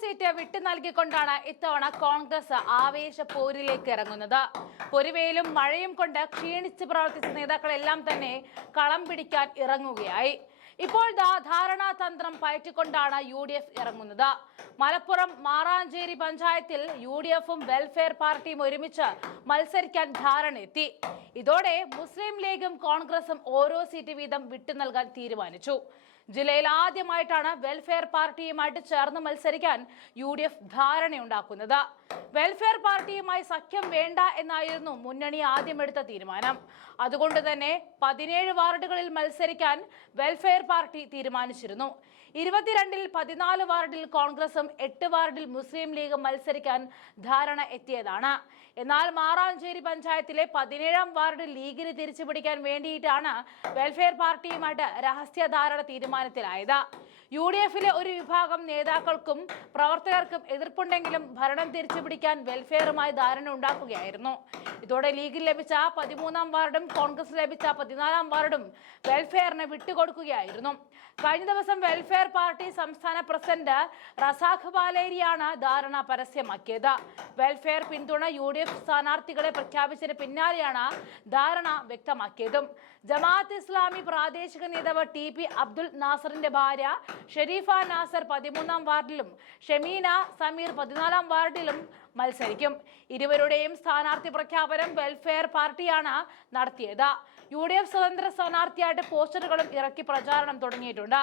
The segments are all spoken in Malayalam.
സീറ്റ് വിട്ടു നൽകിക്കൊണ്ടാണ് ഇത്തവണ കോൺഗ്രസ് ആവേശ പോരിലേക്ക് ഇറങ്ങുന്നത്. പൊരുവേലും മഴയും കൊണ്ട് ക്ഷീണിച്ച് പ്രവർത്തിച്ച നേതാക്കളെല്ലാം തന്നെ കളം പിടിക്കാൻ ഇറങ്ങുകയായി. ഇപ്പോൾ ധാരണാതന്ത്രം പയറ്റിക്കൊണ്ടാണ് യു ഡി എഫ് ഇറങ്ങുന്നത്. മലപ്പുറം മാറാഞ്ചേരി പഞ്ചായത്തിൽ യു ഡി എഫും വെൽഫെയർ പാർട്ടിയും ഒരുമിച്ച് മത്സരിക്കാൻ ധാരണ എത്തി ഇതോടെ മുസ്ലിം ലീഗും കോൺഗ്രസും ഓരോ സീറ്റ് വീതം വിട്ടു നൽകാൻ തീരുമാനിച്ചു. ജില്ലയിൽ ആദ്യമായിട്ടാണ് വെൽഫെയർ പാർട്ടിയുമായിട്ട് ചേർന്ന് മത്സരിക്കാൻ യു ഡി എഫ് ധാരണയുണ്ടാക്കുന്നത്. വെൽഫെയർ പാർട്ടിയുമായി സഖ്യം വേണ്ട എന്നായിരുന്നു മുന്നണി ആദ്യമെടുത്ത തീരുമാനം. അതുകൊണ്ട് തന്നെ പതിനേഴ് വാർഡുകളിൽ മത്സരിക്കാൻ വെൽഫെയർ പാർട്ടി തീരുമാനിച്ചിരുന്നു. ഇരുപത്തിരണ്ടിൽ പതിനാല് വാർഡിൽ കോൺഗ്രസും എട്ട് വാർഡിൽ മുസ്ലിം ലീഗും മത്സരിക്കാൻ ധാരണ എത്തിയതാണ്. എന്നാൽ മാറാഞ്ചേരി പഞ്ചായത്തിലെ പതിനേഴാം വാർഡ് ലീഗിന് തിരിച്ചുപിടിക്കാൻ വേണ്ടിയിട്ടാണ് വെൽഫെയർ പാർട്ടിയുമായിട്ട് രഹസ്യ ധാരണ തീരുമാനത്തിലായത്. യു ഡി എഫിലെ ഒരു വിഭാഗം നേതാക്കൾക്കും പ്രവർത്തകർക്കും എതിർപ്പുണ്ടെങ്കിലും ഭരണം തിരിച്ചുപിടിക്കാൻ വെൽഫെയറുമായി ധാരണ ഉണ്ടാക്കുകയായിരുന്നു. ഇതോടെ ലീഗിൽ ലഭിച്ച പതിമൂന്നാം വാർഡും കോൺഗ്രസ് ലഭിച്ച പതിനാലാം വാർഡും വെൽഫെയറിന് വിട്ടുകൊടുക്കുകയായിരുന്നു. കഴിഞ്ഞ ദിവസം വെൽഫെയർ പാർട്ടി സംസ്ഥാന പ്രസിഡന്റ് റസാഖ് ബാലേരിയാണ് ധാരണ പരസ്യമാക്കിയത്. വെൽഫെയർ പിന്തുണ യു ഡി എഫ് സ്ഥാനാർത്ഥികളെ പ്രഖ്യാപിച്ചതിന് പിന്നാലെയാണ് ധാരണ വ്യക്തമാക്കിയതും. ജമാഅത്ത് ഇസ്ലാമി പ്രാദേശിക നേതാവ് ടി പി അബ്ദുൽ നാസറിന്റെ ഭാര്യ ഷെരീഫ നാസർ പതിമൂന്നാം വാർഡിലും ഷെമീന സമീർ പതിനാലാം വാർഡിലും മത്സരിക്കും. ഇരുവരുടെയും സ്ഥാനാർത്ഥി പ്രഖ്യാപനം വെൽഫെയർ പാർട്ടിയാണ് നടത്തിയത്. യു ഡി എഫ് സ്വതന്ത്ര സ്ഥാനാർത്ഥിയായിട്ട് പോസ്റ്ററുകളും ഇറക്കി പ്രചാരണം തുടങ്ങിയിട്ടുണ്ട്.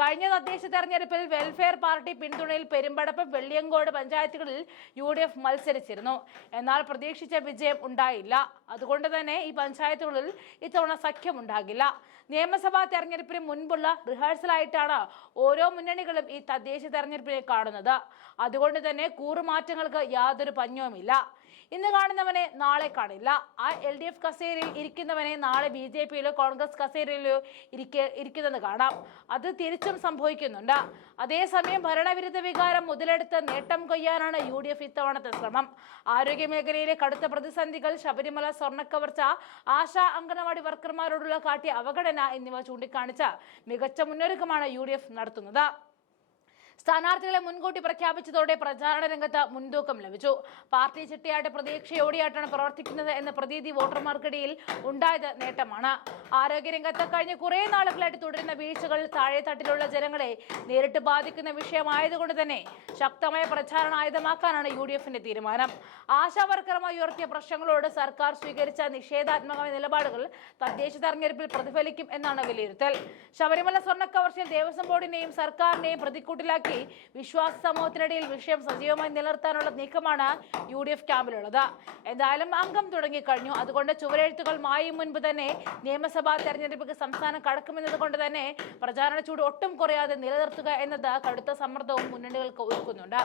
കഴിഞ്ഞ തദ്ദേശ തെരഞ്ഞെടുപ്പിൽ വെൽഫെയർ പാർട്ടി പിന്തുണയിൽ പെരുമ്പടപ്പ് വെള്ളിയങ്കോട് പഞ്ചായത്തുകളിൽ യു ഡി എഫ് മത്സരിച്ചിരുന്നു. എന്നാൽ പ്രതീക്ഷിച്ച വിജയം ഉണ്ടായില്ല. അതുകൊണ്ട് തന്നെ ഈ പഞ്ചായത്തുകളിൽ ഇത്തവണ സഖ്യം ഉണ്ടാകില്ല. നിയമസഭാ തെരഞ്ഞെടുപ്പിന് മുൻപുള്ള റിഹേഴ്സലായിട്ടാണ് ഓരോ മുന്നണികളും ഈ തദ്ദേശ തെരഞ്ഞെടുപ്പിനെ കാണുന്നത്. അതുകൊണ്ട് തന്നെ കൂറുമാറ്റങ്ങൾക്ക് യാതൊരു പഞ്ഞവുമില്ല. ഇന്ന് കാണുന്നവനെ നാളെ കാണില്ല. ആ എൽ ഡി എഫ് കസേരയിൽ ഇരിക്കുന്നവനെ നാളെ ബി ജെ പിയിലോ കോൺഗ്രസ് കസേരയിലോ ഇരിക്ക ഇരിക്കുന്നത് കാണാം. അത് തിരിച്ചും സംഭവിക്കുന്നുണ്ട്. അതേസമയം ഭരണവിരുദ്ധ വികാരം മുതലെടുത്ത് നേട്ടം കൊയ്യാനാണ് യു ഡി എഫ് ഇത്തവണത്തെ ശ്രമം. ആരോഗ്യമേഖലയിലെ കടുത്ത പ്രതിസന്ധികൾ ശബരിമല സ്വർണക്കവർച്ച ആശാ അംഗനവാടി വർക്കർമാരോടുള്ള കാട്ടിയ അവഗണന എന്നിവ ചൂണ്ടിക്കാണിച്ച മികച്ച മുന്നൊരുക്കമാണ് യു നടത്തുന്നത്. സ്ഥാനാർത്ഥികളെ മുൻകൂട്ടി പ്രഖ്യാപിച്ചതോടെ പ്രചാരണ രംഗത്ത് മുൻതൂക്കം ലഭിച്ചു. പാർട്ടി ചിട്ടയായിട്ട് പ്രതീക്ഷയോടെയായിട്ടാണ് പ്രവർത്തിക്കുന്നത് എന്ന പ്രതീതി വോട്ടർമാർക്കിടയിൽ ഉണ്ടായത് നേട്ടമാണ്. ആരോഗ്യരംഗത്ത് കഴിഞ്ഞ കുറേ നാളുകളായിട്ട് തുടരുന്ന വീഴ്ചകൾ താഴെത്തട്ടിലുള്ള ജനങ്ങളെ നേരിട്ട് ബാധിക്കുന്ന വിഷയമായതുകൊണ്ട് തന്നെ ശക്തമായ പ്രചാരണ ആയുധമാക്കാനാണ് യു ഡി എഫിന്റെ തീരുമാനം. ആശാ ഉയർത്തിയ പ്രശ്നങ്ങളോട് സർക്കാർ സ്വീകരിച്ച നിഷേധാത്മകമായ നിലപാടുകൾ തദ്ദേശ തെരഞ്ഞെടുപ്പിൽ പ്രതിഫലിക്കും എന്നാണ് വിലയിരുത്തൽ. ശബരിമല സ്വർണ സ്വർണക്കവർച്ചയിൽ ദേവസ്വം ബോർഡിനെയും സർക്കാരിനെയും പ്രതിക്കൂട്ടിലാക്കി വിശ്വാസ സമൂഹത്തിനിടയിൽ വിഷയം സജീവമായി നിലനിർത്താനുള്ള നീക്കമാണ് യു ഡി എഫ് ക്യാമ്പിലുള്ളത്. എന്തായാലും അംഗം തുടങ്ങിക്കഴിഞ്ഞു. അതുകൊണ്ട് ചുവരെഴുത്തുകൾ മായും മുൻപ് തന്നെ നിയമസഭാ തെരഞ്ഞെടുപ്പിലേക്ക് സംസ്ഥാനം കടക്കുമെന്നത് കൊണ്ട് തന്നെ പ്രചാരണ ചൂട് ഒട്ടും കുറയാതെ നിലനിർത്തുക എന്നത് കടുത്ത സമ്മർദ്ദവും മുന്നണികൾക്ക് ഒരുക്കുന്നുണ്ട്.